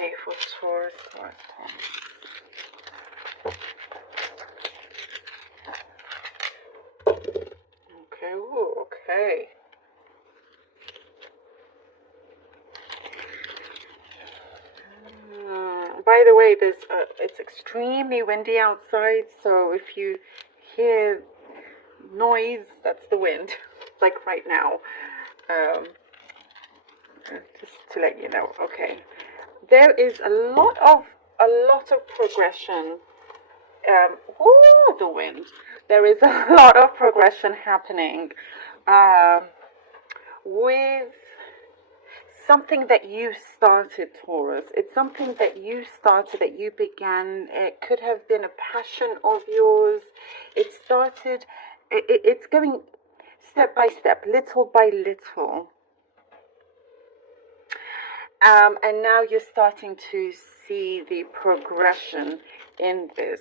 Okay, for Taurus. Okay, ooh, okay. By the way, it's extremely windy outside, so if you hear noise, that's the wind, like right now. Just to let you know. Okay, there is a lot of progression. The wind. There is a lot of progression happening with something that you started, Taurus. It's something that you started, that you began. It could have been a passion of yours. It started, it's going step by step, little by little. And now you're starting to see the progression in this.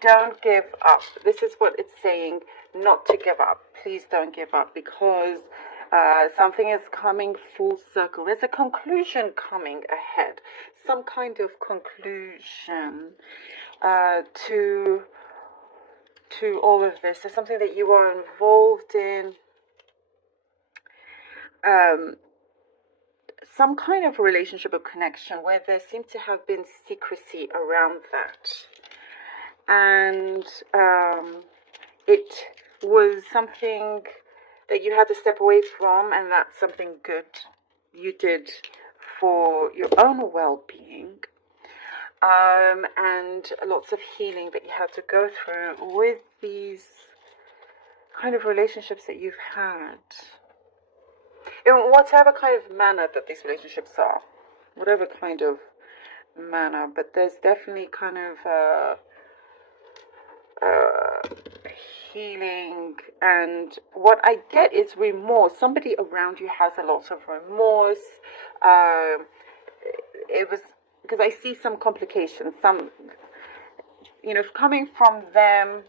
Don't give up. This is what it's saying, not to give up. Please don't give up, because something is coming full circle. There's a conclusion coming ahead. Some kind of conclusion to all of this. There's something that you are involved in. Some kind of relationship or connection where there seemed to have been secrecy around that. And it was something that you had to step away from, and that's something good you did for your own well-being. And lots of healing that you had to go through with these kind of relationships that you've had. In whatever kind of manner that these relationships are, whatever kind of manner, but there's definitely kind of healing, and what I get is remorse. Somebody around you has a lot of remorse. It was because I see some complications, some, coming from them.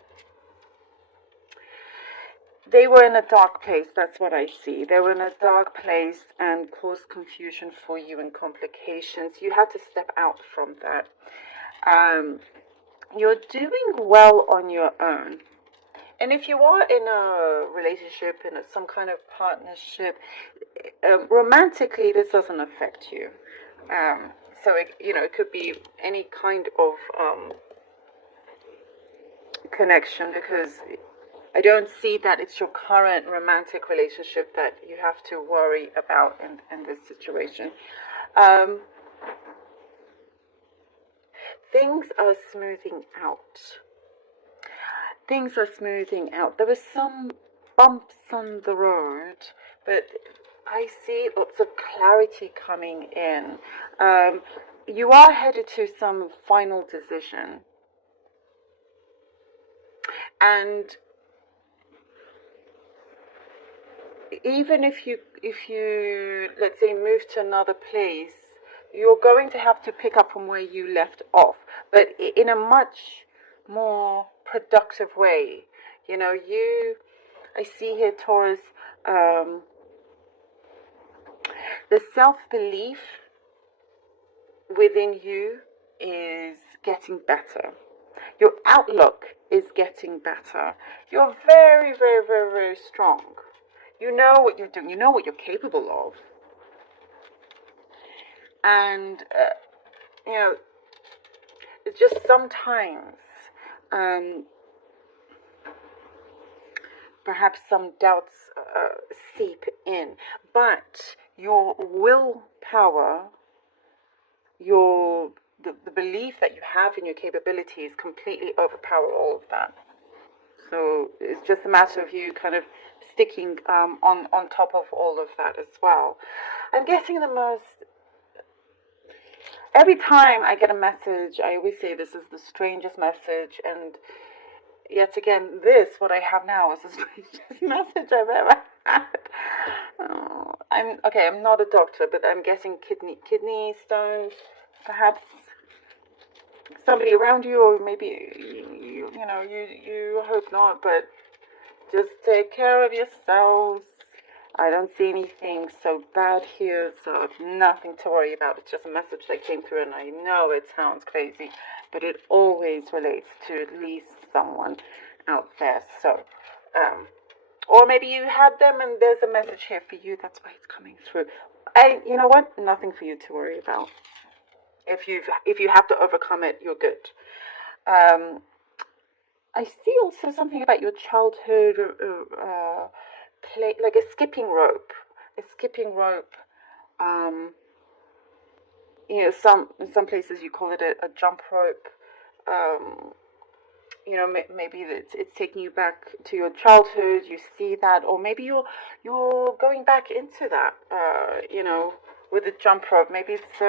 They were in a dark place, that's what I see. They were in a dark place and caused confusion for you and complications. You had to step out from that. You're doing well on your own. And if you are in a relationship, in some kind of partnership, romantically, this doesn't affect you. So, it could be any kind of connection, because I don't see that it's your current romantic relationship that you have to worry about in this situation. Things are smoothing out. Things are smoothing out. There were some bumps on the road, but I see lots of clarity coming in. You are headed to some final decision. And even if you let's say move to another place, you're going to have to pick up from where you left off, but in a much more productive way. I see here, Taurus, the self-belief within you is getting better. Your outlook is getting better. You're very, very, very, very strong. You know what you're doing. You know what you're capable of. And, it's just sometimes, perhaps some doubts seep in. But your willpower, the belief that you have in your capabilities completely overpower all of that. So it's just a matter of you kind of sticking on top of all of that as well. I'm getting every time I get a message, I always say this is the strangest message, and yet again, what I have now is the strangest message I've ever had. I'm not a doctor, but I'm getting kidney stones, perhaps. Somebody around you, or maybe you hope not, but just take care of yourselves. I don't see anything so bad here, so nothing to worry about. It's just a message that came through, and I know it sounds crazy, but it always relates to at least someone out there. So, or maybe you had them and there's a message here for you. That's why it's coming through. And you know what? Nothing for you to worry about. If you have to overcome it, you're good. I see also something about your childhood play, like a skipping rope. A skipping rope. You know, in some places you call it a jump rope. You know, maybe it's taking you back to your childhood. You see that, or maybe you're going back into that. You know, with the jump rope. Maybe it's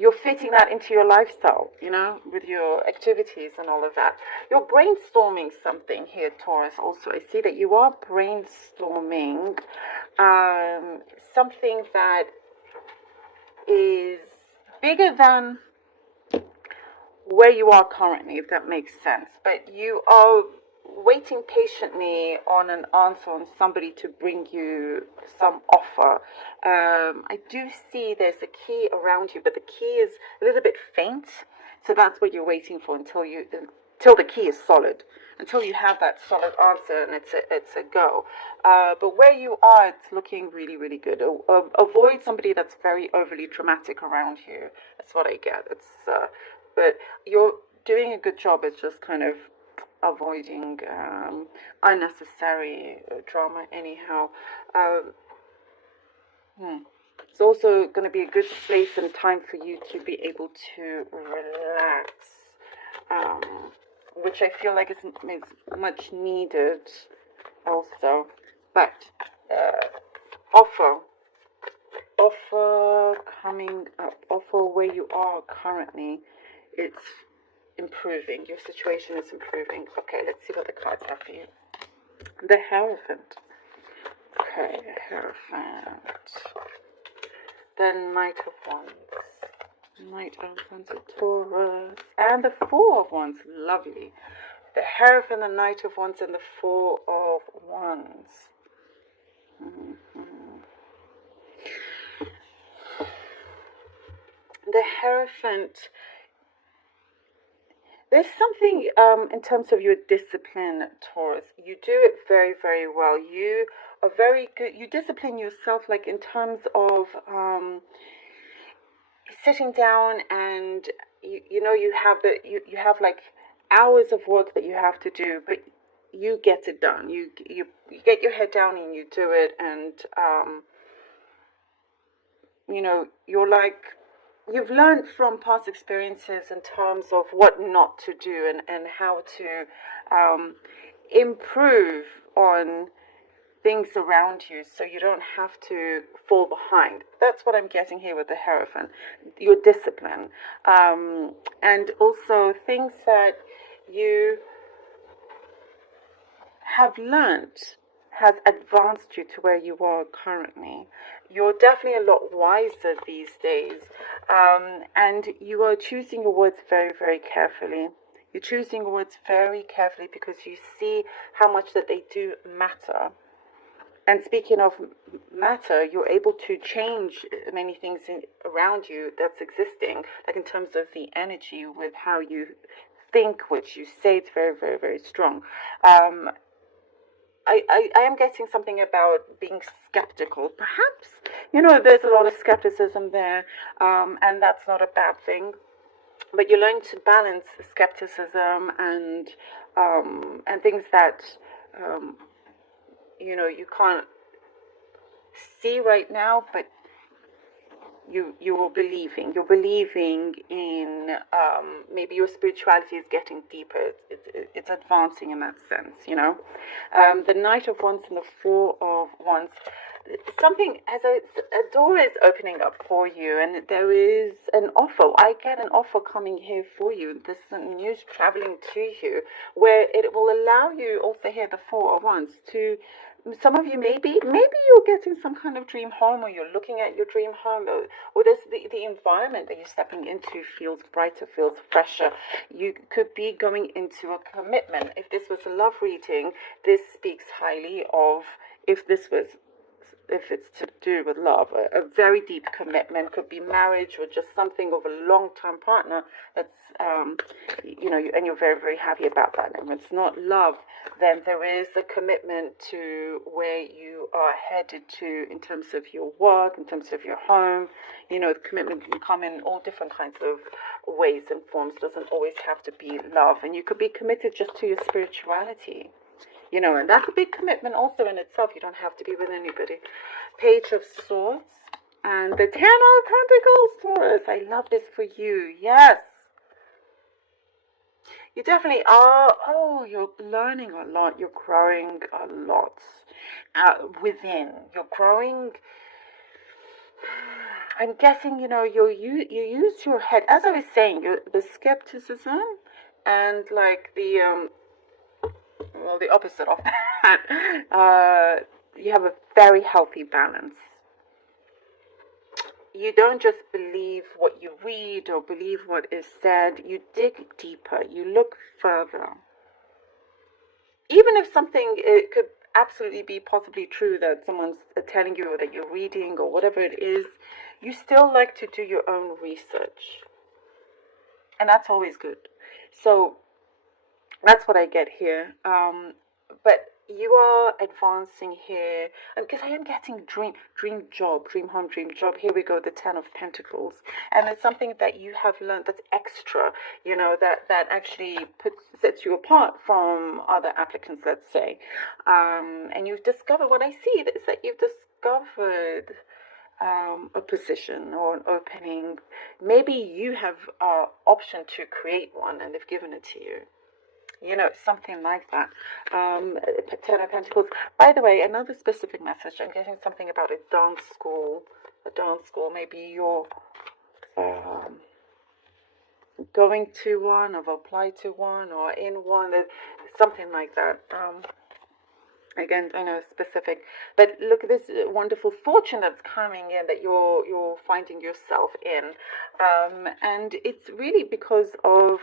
you're fitting that into your lifestyle, you know, with your activities and all of that. You're brainstorming something here, Taurus. Also, I see that you are brainstorming something that is bigger than where you are currently, if that makes sense. But you are waiting patiently on an answer, on somebody to bring you some offer. I do see there's a key around you, but the key is a little bit faint. So that's what you're waiting for until the key is solid, until you have that solid answer, and it's a go. But where you are, it's looking really, really good. Avoid somebody that's very overly dramatic around you. That's what I get. But you're doing a good job. It's just kind of avoiding unnecessary drama anyhow. It's also going to be a good space and time for you to be able to relax, which I feel like is much needed also. But offer coming up, offer where you are currently, it's improving. Your situation is improving. Okay, let's see what the cards have for you. The Hierophant. Okay, Hierophant. The Knight of Wands. Knight of Wands, a Taurus. And the Four of Wands. Lovely. The Hierophant, the Knight of Wands, and the Four of Wands. The Hierophant. There's something in terms of your discipline, Taurus. You do it very, very well. You are very good. You discipline yourself, like in terms of sitting down, and you know you have like hours of work that you have to do, but you get it done. You get your head down and you do it, and you know you've learned from past experiences in terms of what not to do, and how to improve on things around you so you don't have to fall behind. That's what I'm getting here with the Hierophant. Your discipline. And also things that you have learned has advanced you to where you are currently. You're definitely a lot wiser these days, and you are choosing your words very, very carefully. You're choosing your words very carefully because you see how much that they do matter. And speaking of matter, you're able to change many things around you that's existing, like in terms of the energy with how you think, what you say. It's very, very, very strong. I am getting something about being skeptical. Perhaps, you know, there's a lot of skepticism there, and that's not a bad thing. But you learn to balance skepticism and things that you know you can't see right now, but you're believing in maybe your spirituality is getting deeper. It's advancing in that sense, you know. The Knight of Wands and the Four of Wands, something as a door is opening up for you, and there is an offer. I get an offer coming here for you. There's some news traveling to you where it will allow you also here the Four of Wands to. Some of you maybe you're getting some kind of dream home, or you're looking at your dream home, or there's the environment that you're stepping into feels brighter, feels fresher. You could be going into a commitment. If this was a love reading, this speaks highly of if this was if it's to do with love, a very deep commitment, could be marriage or just something of a long-term partner that's, and you're very, very happy about that. And if it's not love, then there is a commitment to where you are headed to in terms of your work, in terms of your home. The commitment can come in all different kinds of ways and forms. It doesn't always have to be love. And you could be committed just to your spirituality. And that's a big commitment also in itself. You don't have to be with anybody. Page of Swords and the Ten of Pentacles, Taurus. I love this for you. Yes. You definitely are. Oh, you're learning a lot. You're growing a lot within. You're growing. I'm guessing, you use your head. As I was saying, the skepticism and like the opposite of that. You have a very healthy balance. You don't just believe what you read or believe what is said. You dig deeper. You look further. Even if something, it could absolutely be possibly true that someone's telling you or that you're reading or whatever it is, you still like to do your own research. And that's always good. So that's what I get here. But you are advancing here, because I am getting dream job, dream home, dream job. Here we go, the Ten of Pentacles, and it's something that you have learned that's extra. That actually sets you apart from other applicants, let's say. And you've discovered, what I see is that you've discovered a position or an opening. Maybe you have option to create one, and they've given it to you. Something like that. Ten of Pentacles. By the way, another specific message. I'm getting something about a dance school. Maybe you're going to one, or applied to one, or in one. Something like that. Again, I know specific, but look at this wonderful fortune that's coming in, that you're finding yourself in, and it's really because of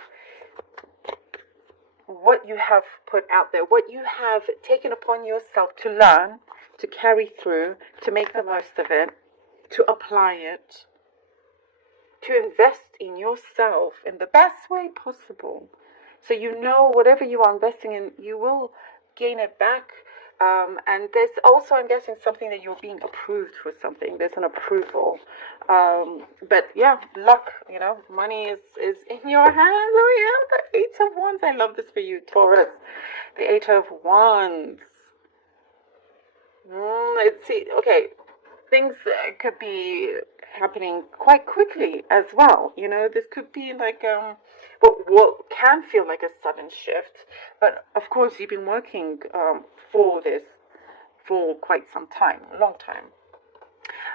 what you have put out there, what you have taken upon yourself to learn, to carry through, to make the most of it, to apply it, to invest in yourself in the best way possible. So whatever you are investing in, you will gain it back. And there's also, I'm guessing, something that you're being approved for something. There's an approval. But yeah, luck, money is in your hands. We have the Eight of Wands. I love this for you, Taurus. The Eight of Wands. Let's see. Okay. Things could be happening quite quickly as well. This could be like what can feel like a sudden shift, but of course you've been working for this for quite some time, a long time.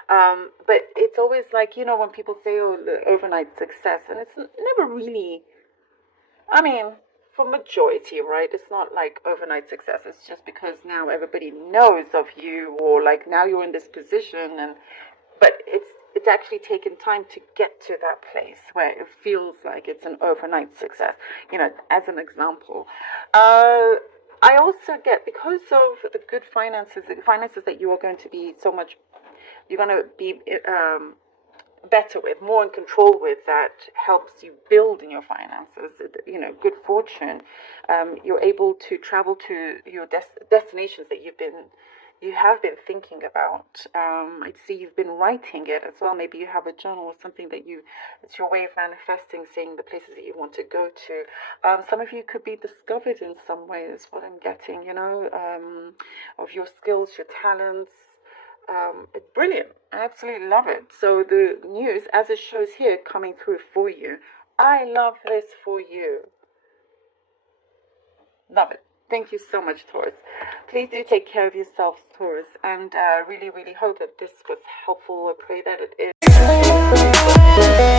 But it's always like, when people say, the overnight success, and it's never really, for majority, right? It's not like overnight success. It's just because now everybody knows of you, or like now you're in this position, but it's actually taken time to get to that place where it feels like it's an overnight success, as an example. I also get, because of the good finances, that you are going to be you're going to be better with, more in control with, that helps you build in your finances, good fortune. You're able to travel to your destinations that you have been thinking about. I see you've been writing it as well. Maybe you have a journal or something it's your way of manifesting, seeing the places that you want to go to. Some of you could be discovered in some way, is what I'm getting, of your skills, your talents. It's brilliant. I absolutely love it. So the news, as it shows here, coming through for you. I love this for you. Love it. Thank you so much, Taurus. Please do take care of yourselves, Taurus, and really, really hope that this was helpful. I pray that it is.